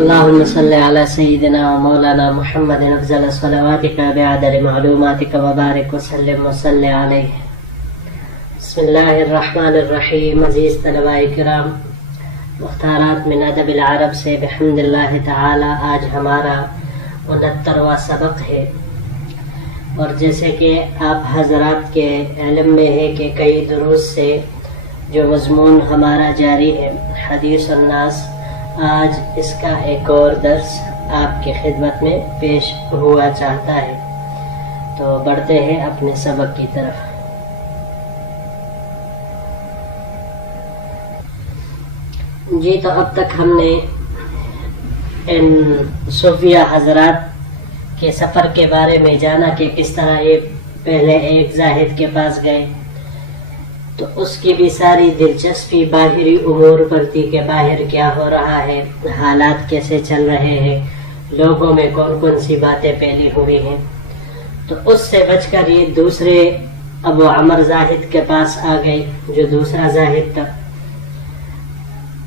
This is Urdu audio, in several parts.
اللهم صل على سيدنا ومولانا محمد افضل صلواتك بعدد معلوماتك وبارك وسلم وصل عليه. بسم اللہ الرحمن الرحیم. عزیز طلباء کرام، مختارات من ادب العرب سے بحمد اللہ تعالی آج ہمارا 69واں سبق ہے، اور جیسے کہ آپ حضرات کے علم میں ہے کہ کئی دروس سے جو مضمون ہمارا جاری ہے حدیث الناس، آج اس کا ایک اور درس آپ کی خدمت میں پیش ہوا چاہتا ہے. تو بڑھتے ہیں اپنے سبق کی طرف. جی، تو اب تک ہم نے ان صوفیہ حضرات کے سفر کے بارے میں جانا کہ کس طرح یہ پہلے ایک زاہد کے پاس گئے، تو اس کی بھی ساری دلچسپی باہری امور پر تھی کہ باہر کیا ہو رہا ہے، حالات کیسے چل رہے ہیں، لوگوں میں کون کون سی باتیں پھیلی ہوئی ہیں. تو اس سے بچ کر یہ دوسرے ابو عمر زاہد کے پاس آ گئے جو دوسرا زاہد تھا.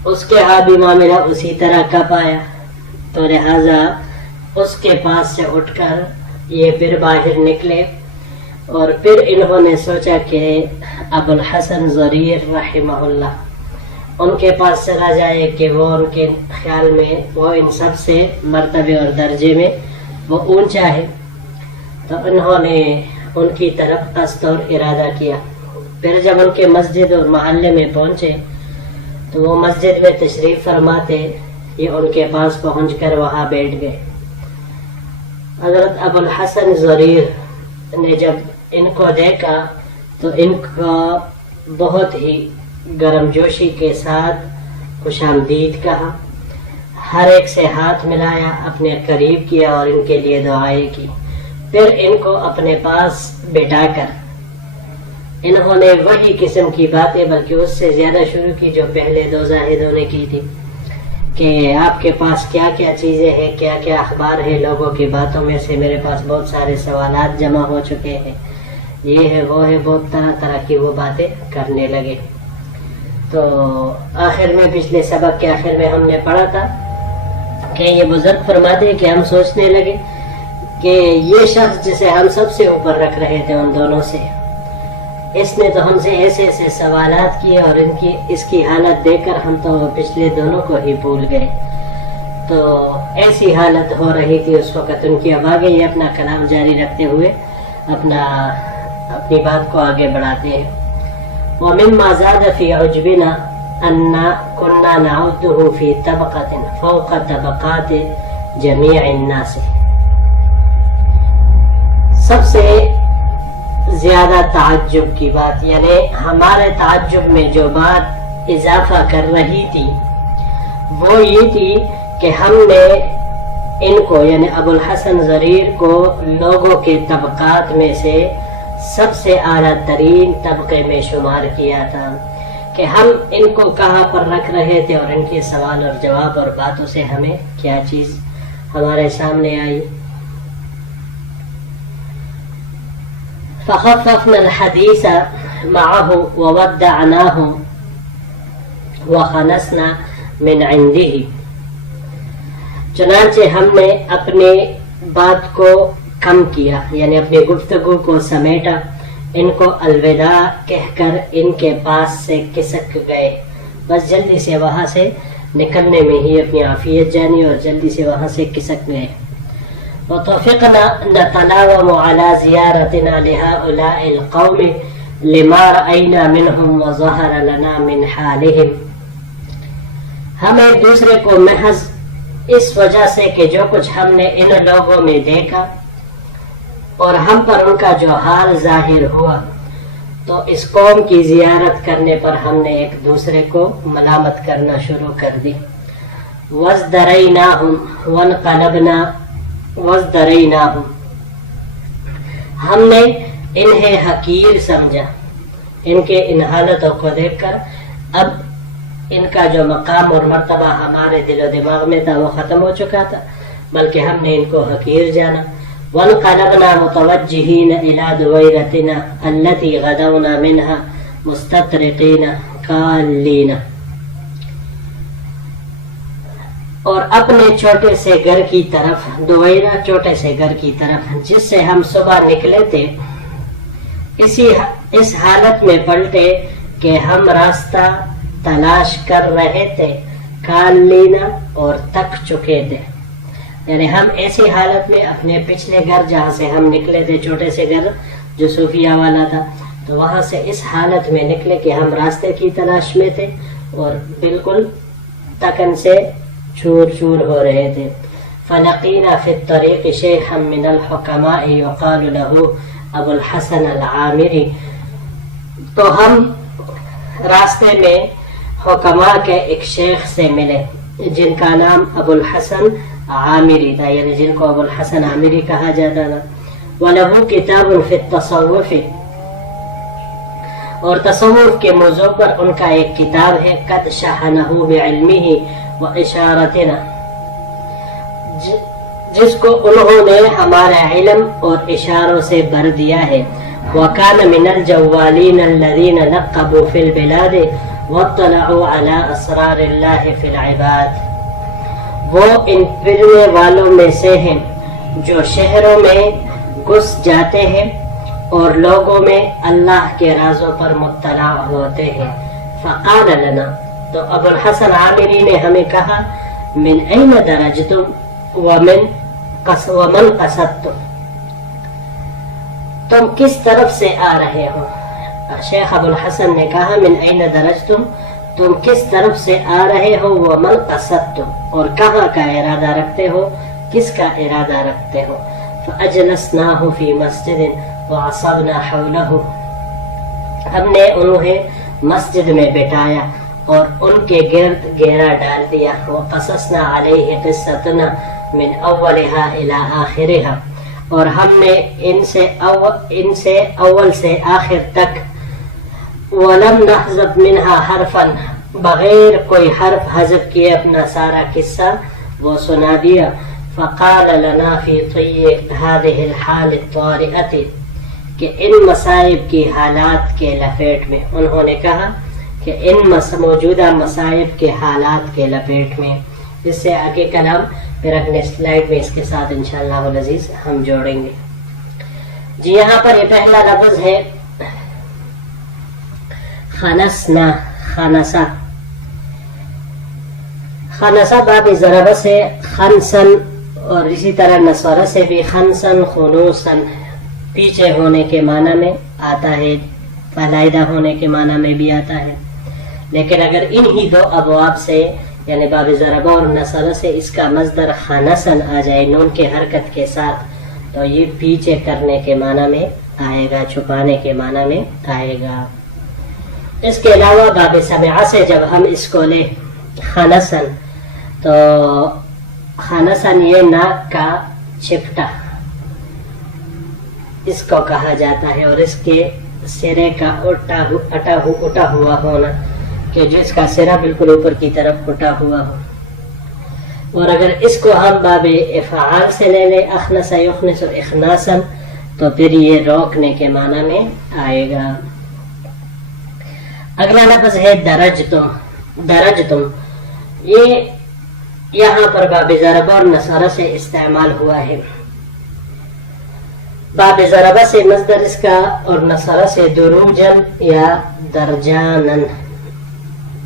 اس کے ہاں بھی معاملہ اسی طرح کا پایا، تو لہذا اس کے پاس سے اٹھ کر یہ پھر باہر نکلے، اور پھر انہوں نے سوچا کہ ابو الحسن ضریر رحمہ اللہ ان کے پاس چلا جائے کہ وہ ان کے خیال میں وہ ان سب سے مرتبے اور درجے میں وہ اونچا ہے. تو انہوں نے ان کی طرف قصد اور ارادہ کیا. پھر جب ان کے مسجد اور محلے میں پہنچے تو وہ مسجد میں تشریف فرماتے، یہ ان کے پاس پہنچ کر وہاں بیٹھ گئے. حضرت ابو الحسن ضریر نے جب ان کو دیکھا تو ان کا بہت ہی گرم جوشی کے ساتھ خوش آمدید کہا، ہر ایک سے ہاتھ ملایا، اپنے قریب کیا اور ان کے لیے دعائیں کی. پھر ان کو اپنے پاس بٹھا کر انہوں نے وہی قسم کی باتیں بلکہ اس سے زیادہ شروع کی جو پہلے دو زاہدوں نے کی تھی، کہ آپ کے پاس کیا کیا چیزیں ہیں، کیا کیا اخبار ہے. لوگوں کی باتوں میں سے میرے پاس بہت سارے سوالات جمع ہو چکے ہیں، یہ ہے وہ ہے، بہت طرح طرح کی وہ باتیں کرنے لگے. تو آخر میں پچھلے سبق کے آخر میں ہم نے پڑھا تھا کہ یہ بزرگ فرماتے ہیں کہ ہم سوچنے لگے کہ یہ شخص جسے ہم سب سے اوپر رکھ رہے تھے ان دونوں سے، اس نے تو ہم سے ایسے ایسے سوالات کیے، اور اس کی حالت دیکھ کر ہم تو پچھلے دونوں کو ہی بھول گئے. تو ایسی حالت ہو رہی تھی اس وقت ان کی. اب آگے یہ اپنا کلام جاری رکھتے ہوئے اپنی بات کو آگے بڑھاتے ہیں. وَمِمَّا زَادَ فِي عُجْبِنَا أَنَّ كُنَّا نَعُدُّهُ فِي طَبَقَةٍ فَوْقَ طَبَقَاتِ جَمِيعِ النَّاسِ. سب سے زیادہ تعجب کی بات، یعنی ہمارے تعجب میں جو بات اضافہ کر رہی تھی وہ یہ تھی کہ ہم نے ان کو یعنی ابو الحسن ضریر کو لوگوں کے طبقات میں سے سب سے اعلیٰ ترین طبقے میں شمار کیا تھا، کہ ہم ان کو کہاں پر رکھ رہے تھے، اور ان کے سوال اور جواب اور باتوں سے ہمیں کیا چیز ہمارے سامنے آئی. فخففنا الحديث معه وودعناه وخنسنا من عنده. چنانچہ ہم نے اپنے بات کو کم کیا، یعنی اپنی گفتگو کو سمیٹا، ان کو الوداع کہہ کر ان کے پاس سے کسک گئے. بس جلدی سے وہاں سے نکلنے میں ہی اپنی عافیت جانی اور جلدی سے وہاں سے کسک گئے. وطفقنا نتلاوم على زيارتنا لهؤلاء القوم لما رأينا منهم وظهر لنا من حالهم. ہم ایک دوسرے کو محض اس وجہ سے کہ جو کچھ ہم نے ان لوگوں میں دیکھا اور ہم پر ان کا جو حال ظاہر ہوا، تو اس قوم کی زیارت کرنے پر ہم نے ایک دوسرے کو ملامت کرنا شروع کر دی. وازدریناہم وازدریناہم، ہم نے انہیں حقیر سمجھا. ان کے ان حالتوں کو دیکھ کر اب ان کا جو مقام اور مرتبہ ہمارے دل و دماغ میں تھا وہ ختم ہو چکا تھا، بلکہ ہم نے ان کو حقیر جانا. وانقلبنا متوجہین الی دویرتنا التي غدونا منها مستطرقین قالین. اور اپنے چھوٹے سے گھر کی طرف، دویرہ چھوٹے سے گھر کی طرف جس سے ہم صبح نکلے تھے، اس حالت میں پلٹے کہ ہم راستہ تلاش کر رہے تھے، کال لینا اور تک چکے تھے. یعنی ہم ایسی حالت میں اپنے پچھلے گھر جہاں سے ہم نکلے تھے، چھوٹے سے گھر جو صوفیہ والا تھا، تو وہاں سے اس حالت میں نکلے کہ ہم راستے کی تلاش میں تھے اور بالکل تکن سے چور چور ہو رہے تھے. فلقینا فی الطریق شیخا من الحکماء یقال له ابو الحسن العامری، تو ہم راستے میں حکماء کے ایک شیخ سے ملے جن کا نام ابو الحسن عامری تھا، یعنی جن کو ابو الحسن عامری کہا جاتا تھا. وَلَهُ كِتَابٌ فِي التَّصَوُّفِ، اور تصوف کے موضوع پر ان کا ایک کتاب ہے، قد شحنہ بعلمہ واشارتنا، جس کو انہوں نے ہمارے علم اور اشاروں سے بھر دیا ہے. وَكَانَ مِنَ الْجَوَّالِينَ الَّذِينَ لَقَّبُوا فِي الْبِلَادِ وَاطَّلَعُوا عَلَىٰ أَسْرَارِ اللَّهِ فِي الْعِبَادِ، وہ ان پھرنے والوں میں سے ہیں جو شہروں میں گھس جاتے ہیں اور لوگوں میں اللہ کے رازوں پر مطلع ہوتے ہیں. فقال لنا، تو ابو الحسن عامری نے ہمیں کہا، من این درجتم ومن قصدتم، تم کس طرف سے آ رہے ہو. شیخ ابو الحسن نے کہا، من این درجتم، تم کس طرف سے آ رہے ہو، ومن قصدتم، اور کہاں کا ارادہ رکھتے ہو، کس کا ارادہ رکھتے ہو. فاجلسناہ فی مسجد وعصبنا حولہ، ہم نے انہیں مسجد میں بٹھایا اور ان کے گرد گھیرا ڈال دیا. وقصصنا علیہ قصتنا من اولہا الی آخرہا، اور ہم نے ان سے اول سے آخر تک، ولم نحذف منہا حرفا، بغیر کوئی حرف حذف کیے اپنا سارا قصہ وہ سنا دیا. فقال لنا فی طی هذه الحال الطارئة، کہ ان مصائب کی حالات کے لپیٹ میں، انہوں نے کہا کہ ان موجودہ مصائب کے حالات کے لپیٹ میں. اس سے آگے کلام پھر اگلے سلائیڈ میں اس کے ساتھ انشاءاللہ العزیز ہم جوڑیں گے. جی یہاں پر یہ پہلا لفظ ہے خنسنا، خنسا. خنسا باب ضربہ سے خنسن، اور اسی طرح نصارہ سے بھی خنسن، خنوسن، پیچھے ہونے کے معنی میں آتا ہے، فلاحدہ ہونے کے معنی میں بھی آتا ہے. لیکن اگر انہی دو ابواب سے یعنی باب ضربہ اور نصارہ سے اس کا مصدر خنسن آ جائے نون کے حرکت کے ساتھ، تو یہ پیچھے کرنے کے معنی میں آئے گا، چھپانے کے معنی میں آئے گا. اس کے علاوہ باب سمعہ سے جب ہم اس کو لیں خنسن، تو خنسن یہ ناک کا چپٹا اس کو کہا جاتا ہے، اور اس کے سرے کا اٹا ہوا ہونا، کہ جس کا سرا بالکل اوپر کی طرف اٹا ہوا ہو. اور اگر اس کو ہم باب افعال سے لے لیں اخنس یخنس اخناسن، تو پھر یہ روکنے کے معنی میں آئے گا. اگلا لفظ ہے درجتم. درجتم یہ یہاں پر باب ضربہ اور نصارہ سے استعمال ہوا ہے. باب ضربہ سے مصدر اس کا اور نصارہ سے دروجن یا درجانن،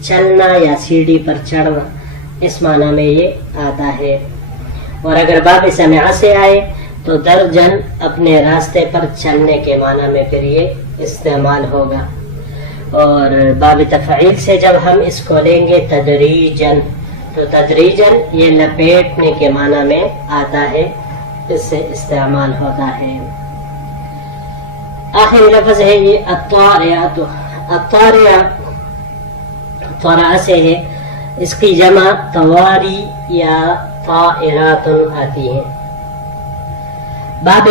چلنا یا سیڑھی پر چڑھنا، اس معنی میں یہ آتا ہے. اور اگر باب سمعہ سے آئے تو درجن اپنے راستے پر چلنے کے معنی میں پھر یہ استعمال ہوگا. اور باب تفعیل سے جب ہم اس کو لیں گے تدریجن، تو تدریجن یہ لپیٹنے کے معنی میں آتا ہے، اس سے استعمال ہوتا ہے. آخری لفظ ہے یہ الطاریات. الطاریہ طرع سے ہے، اس کی جمع تواری یا طائرات آتی ہے. باب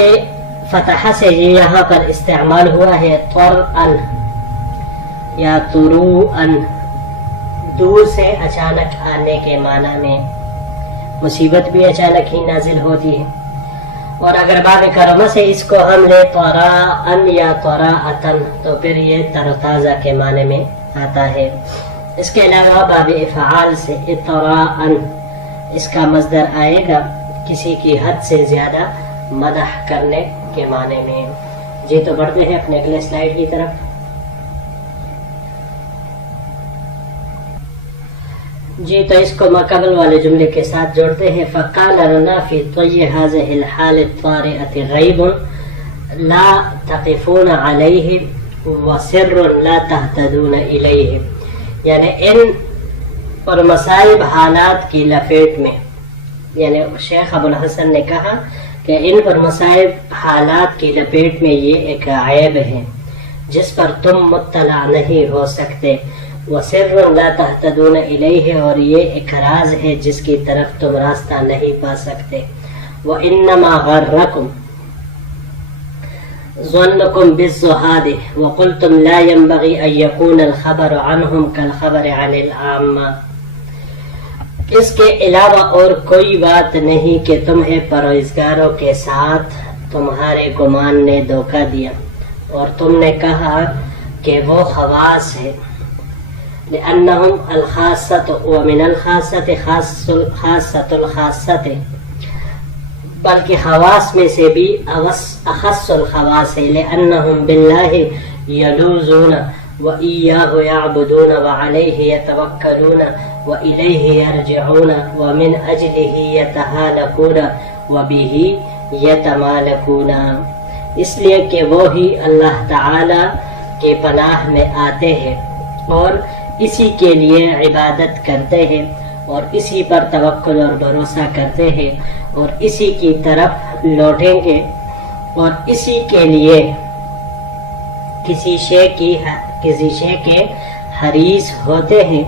فتح سے یہ یہاں پر استعمال ہوا ہے طرعن یا طروعن، دور سے اچانک آنے کے معنی میں، مصیبت بھی اچانک ہی نازل ہوتی ہے. اور اگر باب کرمہ سے اس کو ہم لے طراءن یا طراءتن، تو پھر یہ ترتازہ کے معنی میں آتا ہے. اس کے علاوہ باب افعال سے اطراءن، اس کا مصدر آئے گا کسی کی حد سے زیادہ مدح کرنے کے معنی میں. جی تو بڑھتے ہیں اپنے اگلے سلائیڈ کی طرف. جی تو اس کو ماقبل والے جملے کے ساتھ جوڑتے ہیں. فقال لنا في طي هذه الحال الطارئة غيب لا تقفون عليه وسر لا تهتدون إليه. یعنی ان اور مصائب حالات کی لپیٹ میں، یعنی شیخ ابو الحسن نے کہا کہ ان پر مصائب حالات کی لپیٹ میں یہ ایک عیب ہے جس پر تم مطلع نہیں ہو سکتے. وَسِرٌ لَا تَهْتَدُونَ إِلَيْهِ، اور یہ ایک راز ہے جس کی طرف تم راستہ نہیں پا سکتے. وَإِنَّمَا غَرَّكُمْ ظَنُّكُمْ بِالزُّهَادِ وَقُلْتُمْ لَا يَنبَغِي أَن يَكُونَ الْخَبَرُ عَنْهُمْ كَالْخَبَرِ عَنِ الْعَامَّةِ. اس کے علاوہ اور کوئی بات نہیں کہ تمہیں پرہیزگاروں کے ساتھ تمہارے گمان نے دھوکہ دیا اور تم نے کہا کہ وہ خواص ہے. لأنهم الخاصة ومن الخاصة خاصة الخاصة، بلکہ خواص میں سے بھی اخص الخواص ہے. لأنهم بالله يلوذون وإياه يعبدون وعليه يتوكلون وإليه يرجعون ومن أجله يتهالكون وبه يتمالكون. اس لیے کہ وہی اللہ تعالی کے پناہ میں آتے ہیں اور اسی کے لیے عبادت کرتے ہیں اور اسی پر توکل اور بھروسہ کرتے ہیں اور اسی کی طرف لوٹیں گے اور اسی کے لیے کسی شے کے حریص ہوتے ہیں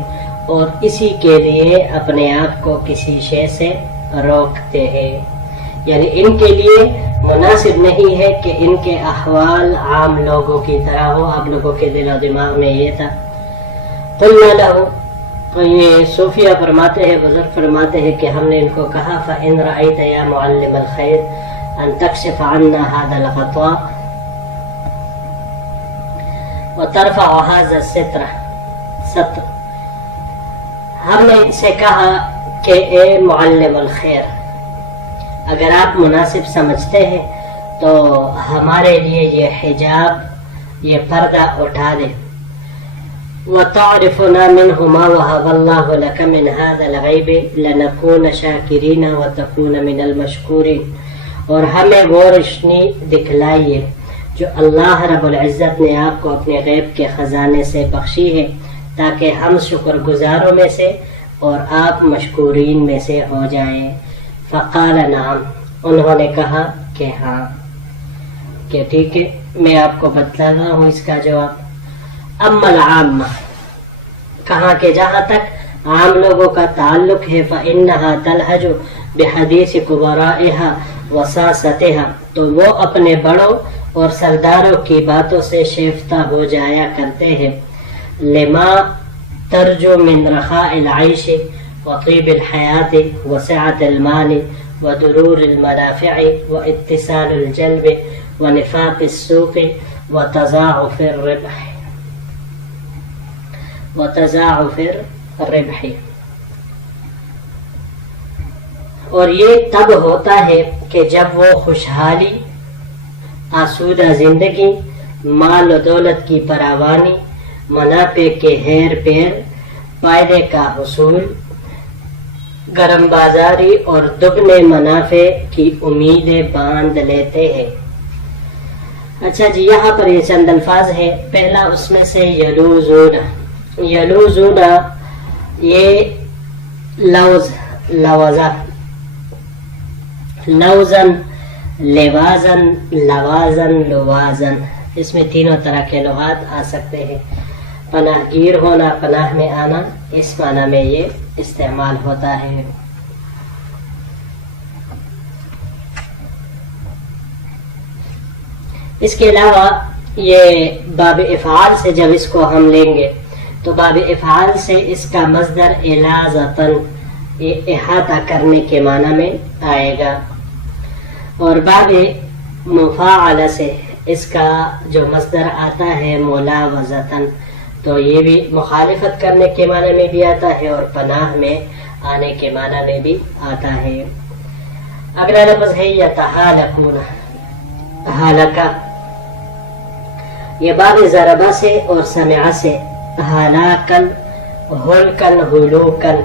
اور اسی کے لیے اپنے آپ کو کسی شے سے روکتے ہیں. یعنی ان کے لیے مناسب نہیں ہے کہ ان کے احوال عام لوگوں کی طرح ہو. آپ لوگوں کے دل و دماغ میں یہ تھا. قلنا له، تو یہ صوفیہ فرماتے ہیں، بزرگ فرماتے ہیں کہ ہم نے ان کو کہا فإن رأيت يا معلم الخير أن تكشف عنا هذا الغطاء وترفع هذا الستر. ہم نے ان سے کہا کہ اے معلم الخیر، اگر آپ مناسب سمجھتے ہیں تو ہمارے لیے یہ حجاب، یہ پردہ اٹھا دیں. وَتَعْرِفُنَا مِنْهُ مَا وَهَبَ اللَّهُ لَكَ مِنْ هَذَا الْغَيْبِ لَنَكُونَ شَاكِرِينَ وَتَكُونَ مِنَ الْمَشْكُورِينَ. اور ہمیں وہ روشنی دکھلائیے جو اللہ رب العزت نے آپ کو اپنے غیب کے خزانے سے بخشی ہے تاکہ ہم شکر گزاروں میں سے اور آپ مشکورین میں سے ہو جائیں. فقال نعم، انہوں نے کہا کہ ہاں، کہ ٹھیک ہے میں آپ کو بتلاتا ہوں اس کا جواب. اما العامہ، کہا کہ جہاں تک عام لوگوں کا تعلق ہے فإنها تلهج بحدیث کبرائها وساستها، تو وہ اپنے بڑوں اور سرداروں کی باتوں سے شیفتہ ہو جایا کرتے ہیں. لما ترجو من رخاء العيش وطيب الحياة وسعة المال ودرور المنافع واتسال الجلب ونفاق السوق وتضاعف الربح. اور یہ تب ہوتا ہے کہ جب وہ خوشحالی، آسودہ زندگی، مال و دولت کی فراوانی، منافع کے ہیر پیر، فائدے کا حصول، گرم بازاری اور دگنے منافع کی امیدیں باندھ لیتے ہیں. اچھا جی، یہاں پر یہ چند الفاظ ہیں. پہلا اس میں سے یلوذون. یلوذون یہ لوز، لوزہ، لوزن، لوازن، لوازن، لوازن، اس میں تینوں طرح کے لغات آ سکتے ہیں. پناہ گیر ہونا، پناہ میں آنا، اس معنی میں یہ استعمال ہوتا ہے. اس کے علاوہ یہ باب افعال سے جب اس کو ہم لیں گے تو باب افعال سے اس کا مصدر الاذتن، احاطہ کرنے کے معنی میں آئے گا. اور باب مفاعلہ سے اس کا جو مصدر آتا ہے ملاوزتن، تو یہ بھی مخالفت کرنے کے معنی میں بھی آتا ہے اور پناہ میں آنے کے معنی میں بھی آتا ہے. اگلا لفظ ہے یتحالکون. حالکہ یہ باب ضربہ سے اور سمعہ سے حالاکن ہلکن ہلوکن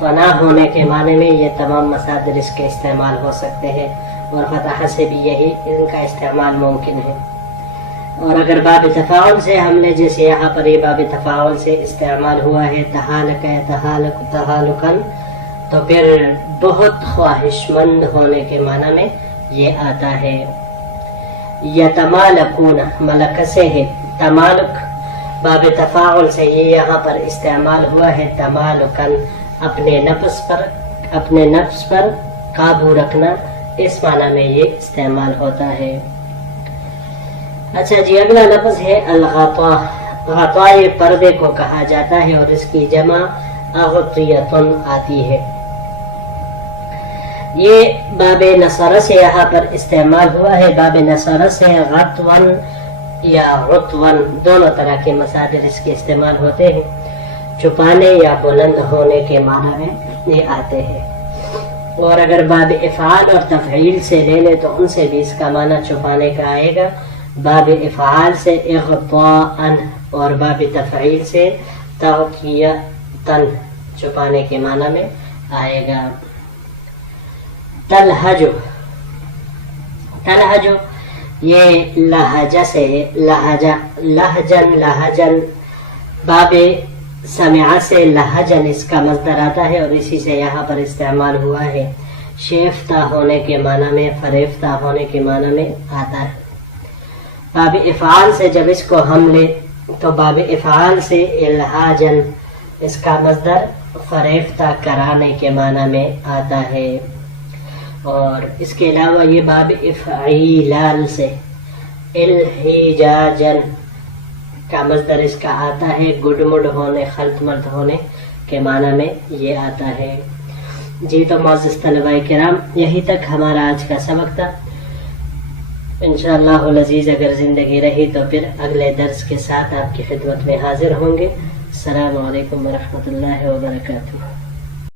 پناہ ہونے کے معنی میں یہ تمام مصادر اس کے استعمال ہو سکتے ہیں اور فتح سے بھی یہی ان کا استعمال ممکن ہے. اور اگر باب تفاعل سے ہم نے جیسے یہاں پر یہ باب تفاعل سے استعمال ہوا ہے تحالک یتحالک تحالکن تو پھر بہت خواہش مند ہونے کے معنی میں یہ آتا ہے. یتمالکون ملک سے ہے تمالک باب تفاعل سے یہ یہاں پر استعمال ہوا ہے تمالکن اپنے نفس پر قابو رکھنا اس معنی میں یہ استعمال ہوتا ہے. اچھا جی اگلا لفظ ہے الغطا. غطا یہ پردے کو کہا جاتا ہے اور اس کی جمع اغطیتن آتی ہے. یہ باب نصر سے یہاں پر استعمال ہوا ہے. باب نصر سے غطون یا غطون دونوں طرح کے مصادر اس کے استعمال ہوتے ہیں. چھپانے یا بلند ہونے کے معنی میں یہ آتے ہیں. اور اگر باب افعال اور تفعیل سے لے لے تو ان سے بھی اس کا معنی چھپانے کا آئے گا. باب افعال سے اغطاءن اور باب تفعیل سے تغطیتن چھپانے کے معنی میں آئے گا. تلہجو. تلہجو یہ لہجہ سے لہجہ لہجن لہجن باب سمعہ سے لہجن اس کا مصدر آتا ہے اور اسی سے یہاں پر استعمال ہوا ہے. شیفتہ ہونے کے معنی میں فریفتہ ہونے کے معنی میں آتا ہے. باب افعال سے جب اس کو ہم لے تو باب افعال سے الہاجن اس کا مصدر فریفتہ کرانے کے معنی میں آتا ہے. اور اس کے علاوہ یہ باب افعیلال سے الحجاجن کا مصدر اس کا آتا ہے گڈ مڈ ہونے خلط ملط ہونے کے معنی میں یہ آتا ہے. جی تو معزز طلباء کرام یہی تک ہمارا آج کا سبق تھا. انشاءاللہ العزیز اگر زندگی رہی تو پھر اگلے درس کے ساتھ آپ کی خدمت میں حاضر ہوں گے. السلام علیکم ورحمۃ اللہ وبرکاتہ.